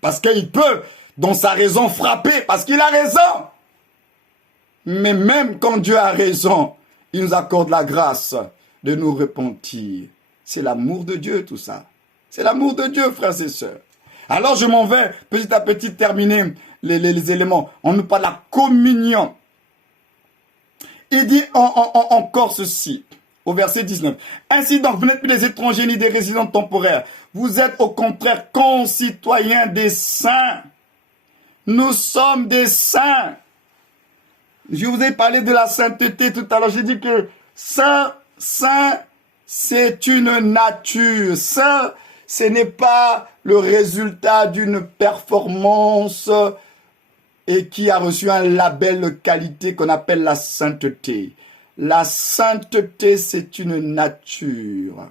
Parce qu'il peut, dans sa raison, frapper. Parce qu'il a raison. Mais même quand Dieu a raison, il nous accorde la grâce de nous repentir. C'est l'amour de Dieu, tout ça. C'est l'amour de Dieu, frères et sœurs. Alors, je m'en vais petit à petit terminer les éléments. On nous parle de la communion. Il dit encore ceci, au verset 19. Ainsi donc, vous n'êtes plus des étrangers ni des résidents temporaires. Vous êtes au contraire concitoyens des saints. Nous sommes des saints. Je vous ai parlé de la sainteté tout à l'heure. J'ai dit que saint, c'est une nature. Saint, ce n'est pas le résultat d'une performance et qui a reçu un label de qualité qu'on appelle la sainteté. La sainteté, c'est une nature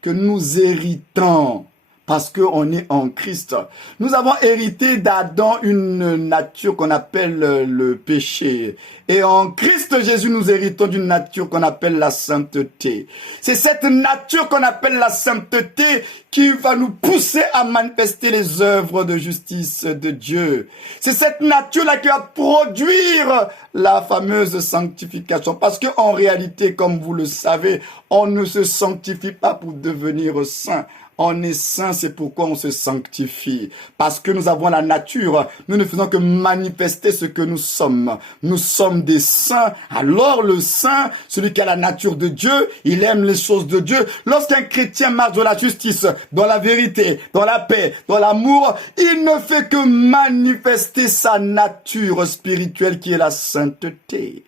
que nous héritons parce qu'on est en Christ. Nous avons hérité d'Adam une nature qu'on appelle le péché. Et en Christ Jésus, nous héritons d'une nature qu'on appelle la sainteté. C'est cette nature qu'on appelle la sainteté qui va nous pousser à manifester les œuvres de justice de Dieu. C'est cette nature-là qui va produire la fameuse sanctification. Parce qu'en réalité, comme vous le savez, on ne se sanctifie pas pour devenir saint. On est saint, c'est pourquoi on se sanctifie. Parce que nous avons la nature, nous ne faisons que manifester ce que nous sommes. Nous sommes des saints. Alors le saint, celui qui a la nature de Dieu, il aime les choses de Dieu. Lorsqu'un chrétien marche dans la justice, dans la vérité, dans la paix, dans l'amour, il ne fait que manifester sa nature spirituelle qui est la sainteté.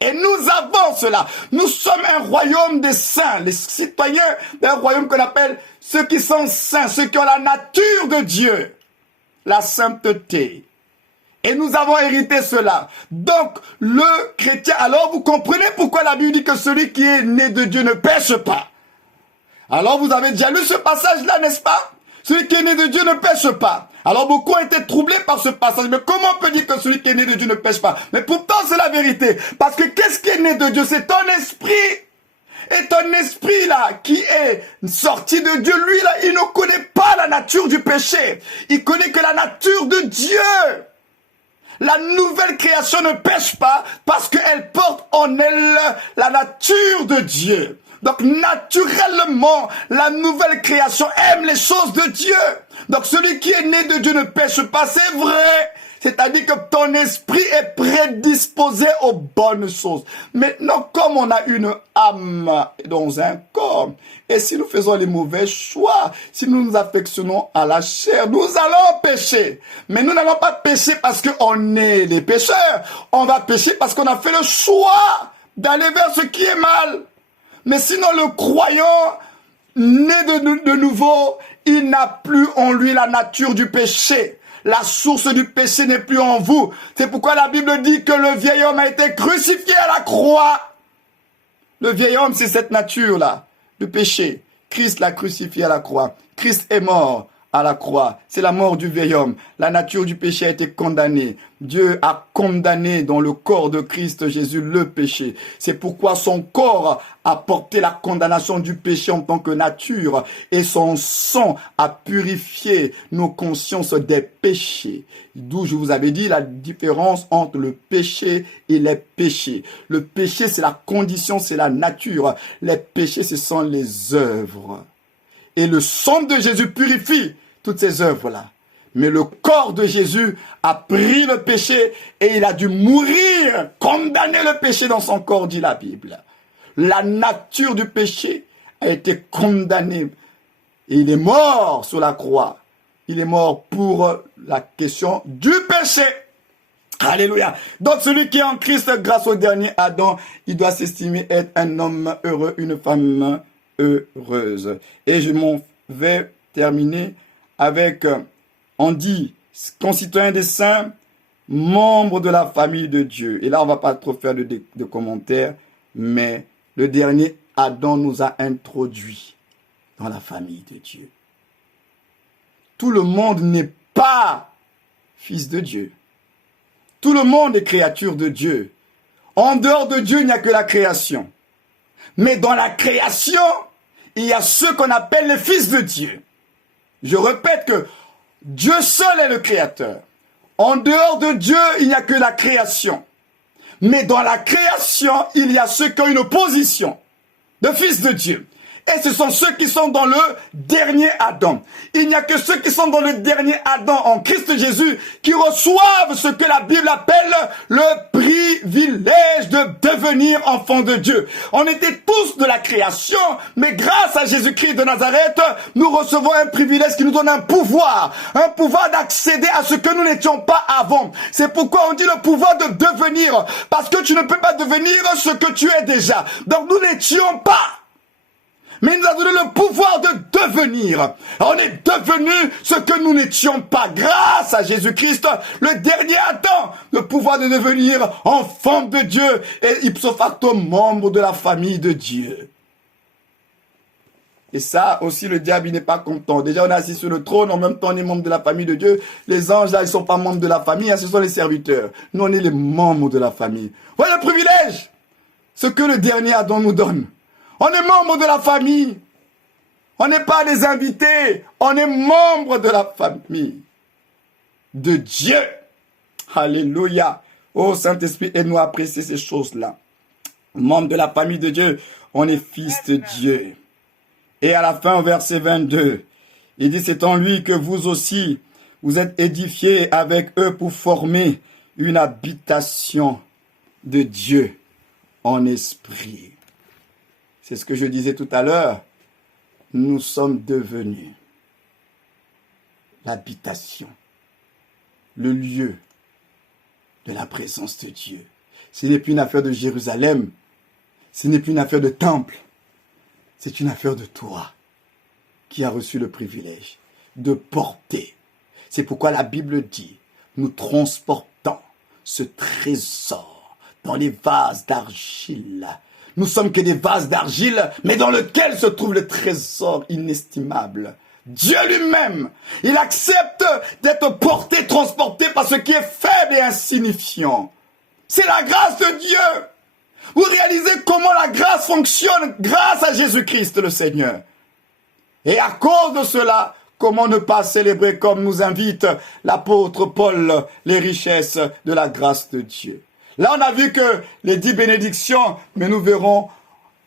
Et nous avons cela. Nous sommes un royaume des saints, les citoyens d'un royaume qu'on appelle ceux qui sont saints, ceux qui ont la nature de Dieu, la sainteté. Et nous avons hérité cela. Donc, le chrétien, alors vous comprenez pourquoi la Bible dit que celui qui est né de Dieu ne pêche pas. Alors vous avez déjà lu ce passage-là, n'est-ce pas? Celui qui est né de Dieu ne pêche pas. Alors beaucoup ont été troublés par ce passage. Mais comment on peut dire que celui qui est né de Dieu ne pêche pas? Mais pourtant c'est la vérité. Parce que qu'est-ce qui est né de Dieu? C'est ton esprit. Et ton esprit là, qui est sorti de Dieu, lui là, il ne connaît pas la nature du péché. Il connaît que la nature de Dieu. La nouvelle création ne pêche pas parce qu'elle porte en elle la nature de Dieu. Donc naturellement, la nouvelle création aime les choses de Dieu. Donc celui qui est né de Dieu ne pêche pas, c'est vrai. C'est-à-dire que ton esprit est prédisposé aux bonnes choses. Maintenant, comme on a une âme dans un corps, et si nous faisons les mauvais choix, si nous nous affectionnons à la chair, nous allons pécher. Mais nous n'allons pas pécher parce qu'on est des pécheurs. On va pécher parce qu'on a fait le choix d'aller vers ce qui est mal. Mais sinon, le croyant, né de nouveau, il n'a plus en lui la nature du péché. La source du péché n'est plus en vous. C'est pourquoi la Bible dit que le vieil homme a été crucifié à la croix. Le vieil homme, c'est cette nature-là, du péché. Christ l'a crucifié à la croix. Christ est mort à la croix. C'est la mort du vieil homme. La nature du péché a été condamnée. Dieu a condamné dans le corps de Christ Jésus le péché. C'est pourquoi son corps a porté la condamnation du péché en tant que nature et son sang a purifié nos consciences des péchés. D'où je vous avais dit la différence entre le péché et les péchés. Le péché, c'est la condition, c'est la nature. Les péchés, ce sont les œuvres. Et le sang de Jésus purifie toutes ces œuvres-là. Mais le corps de Jésus a pris le péché et il a dû mourir, condamner le péché dans son corps, dit la Bible. La nature du péché a été condamnée et il est mort sur la croix. Il est mort pour la question du péché. Alléluia. Donc celui qui est en Christ grâce au dernier Adam, il doit s'estimer être un homme heureux, une femme heureuse. Et je m'en vais terminer avec, on dit, concitoyens des saints, membres de la famille de Dieu. Et là, on va pas trop faire de commentaires, mais le dernier Adam nous a introduits dans la famille de Dieu. Tout le monde n'est pas fils de Dieu. Tout le monde est créature de Dieu. En dehors de Dieu, il n'y a que la création. Mais dans la création, il y a ceux qu'on appelle les fils de Dieu. Je répète que Dieu seul est le créateur. En dehors de Dieu, il n'y a que la création. Mais dans la création, il y a ceux qui ont une position de fils de Dieu. Et ce sont ceux qui sont dans le dernier Adam. Il n'y a que ceux qui sont dans le dernier Adam en Christ Jésus qui reçoivent ce que la Bible appelle le privilège de devenir enfant de Dieu. On était tous de la création, mais grâce à Jésus-Christ de Nazareth, nous recevons un privilège qui nous donne un pouvoir d'accéder à ce que nous n'étions pas avant. C'est pourquoi on dit le pouvoir de devenir, parce que tu ne peux pas devenir ce que tu es déjà. Donc nous n'étions pas. Mais il nous a donné le pouvoir de devenir. On est devenu ce que nous n'étions pas. Grâce à Jésus-Christ, le dernier Adam, le pouvoir de devenir enfant de Dieu et ipso facto membre de la famille de Dieu. Et ça aussi, le diable, il n'est pas content. Déjà, on est assis sur le trône, en même temps, on est membre de la famille de Dieu. Les anges, là, ils ne sont pas membres de la famille, hein, ce sont les serviteurs. Nous, on est les membres de la famille. Voilà le privilège, ce que le dernier Adam nous donne. On est membre de la famille. On n'est pas des invités. On est membre de la famille de Dieu. Alléluia. Oh Saint-Esprit, aide-nous à apprécier ces choses-là. Membre de la famille de Dieu, on est fils de Dieu. Et à la fin, au verset 22, il dit, c'est en lui que vous aussi, vous êtes édifiés avec eux pour former une habitation de Dieu en esprit. C'est ce que je disais tout à l'heure. Nous sommes devenus l'habitation, le lieu de la présence de Dieu. Ce n'est plus une affaire de Jérusalem. Ce n'est plus une affaire de temple. C'est une affaire de toi qui as reçu le privilège de porter. C'est pourquoi la Bible dit, nous transportons ce trésor dans les vases d'argile. Nous sommes que des vases d'argile, mais dans lequel se trouve le trésor inestimable. Dieu lui-même, il accepte d'être porté, transporté par ce qui est faible et insignifiant. C'est la grâce de Dieu. Vous réalisez comment la grâce fonctionne grâce à Jésus-Christ le Seigneur. Et à cause de cela, comment ne pas célébrer comme nous invite l'apôtre Paul les richesses de la grâce de Dieu. Là, on a vu que les 10 bénédictions, mais nous verrons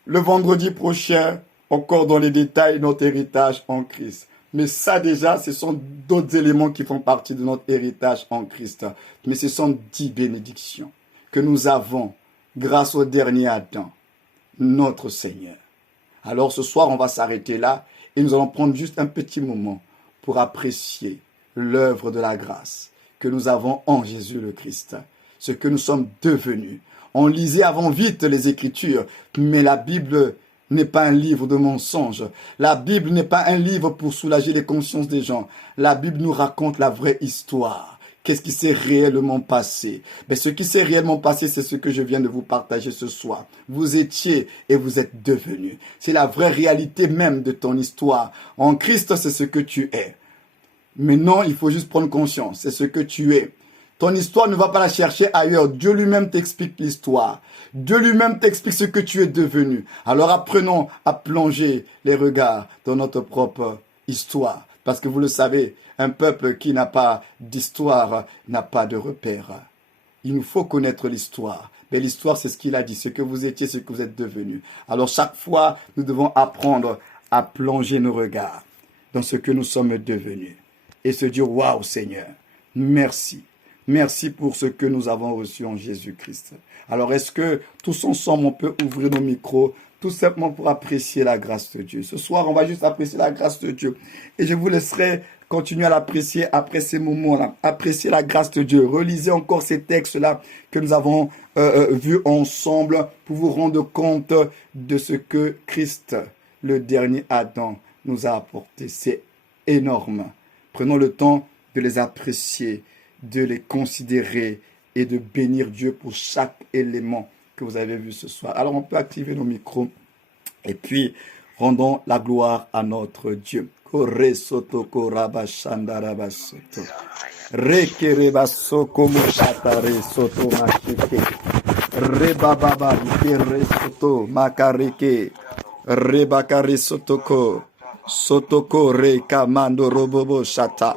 le vendredi prochain, encore dans les détails, notre héritage en Christ. Mais ça déjà, ce sont d'autres éléments qui font partie de notre héritage en Christ. Mais ce sont 10 bénédictions que nous avons grâce au dernier Adam, notre Seigneur. Alors ce soir, on va s'arrêter là et nous allons prendre juste un petit moment pour apprécier l'œuvre de la grâce que nous avons en Jésus le Christ. Ce que nous sommes devenus. On lisait avant vite les Écritures, mais la Bible n'est pas un livre de mensonges. La Bible n'est pas un livre pour soulager les consciences des gens. La Bible nous raconte la vraie histoire. Qu'est-ce qui s'est réellement passé? Mais ce qui s'est réellement passé, c'est ce que je viens de vous partager ce soir. Vous étiez et vous êtes devenus. C'est la vraie réalité même de ton histoire. En Christ, c'est ce que tu es. Mais non, il faut juste prendre conscience. C'est ce que tu es. Ton histoire ne va pas la chercher ailleurs. Dieu lui-même t'explique l'histoire. Dieu lui-même t'explique ce que tu es devenu. Alors apprenons à plonger les regards dans notre propre histoire. Parce que vous le savez, un peuple qui n'a pas d'histoire n'a pas de repère. Il nous faut connaître l'histoire. Mais l'histoire, c'est ce qu'il a dit, ce que vous étiez, ce que vous êtes devenu. Alors chaque fois, nous devons apprendre à plonger nos regards dans ce que nous sommes devenus. Et se dire, waouh Seigneur, merci. Merci pour ce que nous avons reçu en Jésus-Christ. Alors, est-ce que tous ensemble, on peut ouvrir nos micros tout simplement pour apprécier la grâce de Dieu? Ce soir, on va juste apprécier la grâce de Dieu. Et je vous laisserai continuer à l'apprécier après ces moments-là. Appréciez la grâce de Dieu. Relisez encore ces textes-là que nous avons vus ensemble pour vous rendre compte de ce que Christ le dernier Adam nous a apporté. C'est énorme. Prenons le temps de les apprécier, de les considérer et de bénir Dieu pour chaque élément que vous avez vu ce soir. Alors on peut activer nos micros et puis rendons la gloire à notre Dieu. Kore soto koraba shandara soto. Rekereba soko mushatare soto machike. Rebababa kere soto makareke. Rebakare sotoko. Sotoko re kamando robobo shata.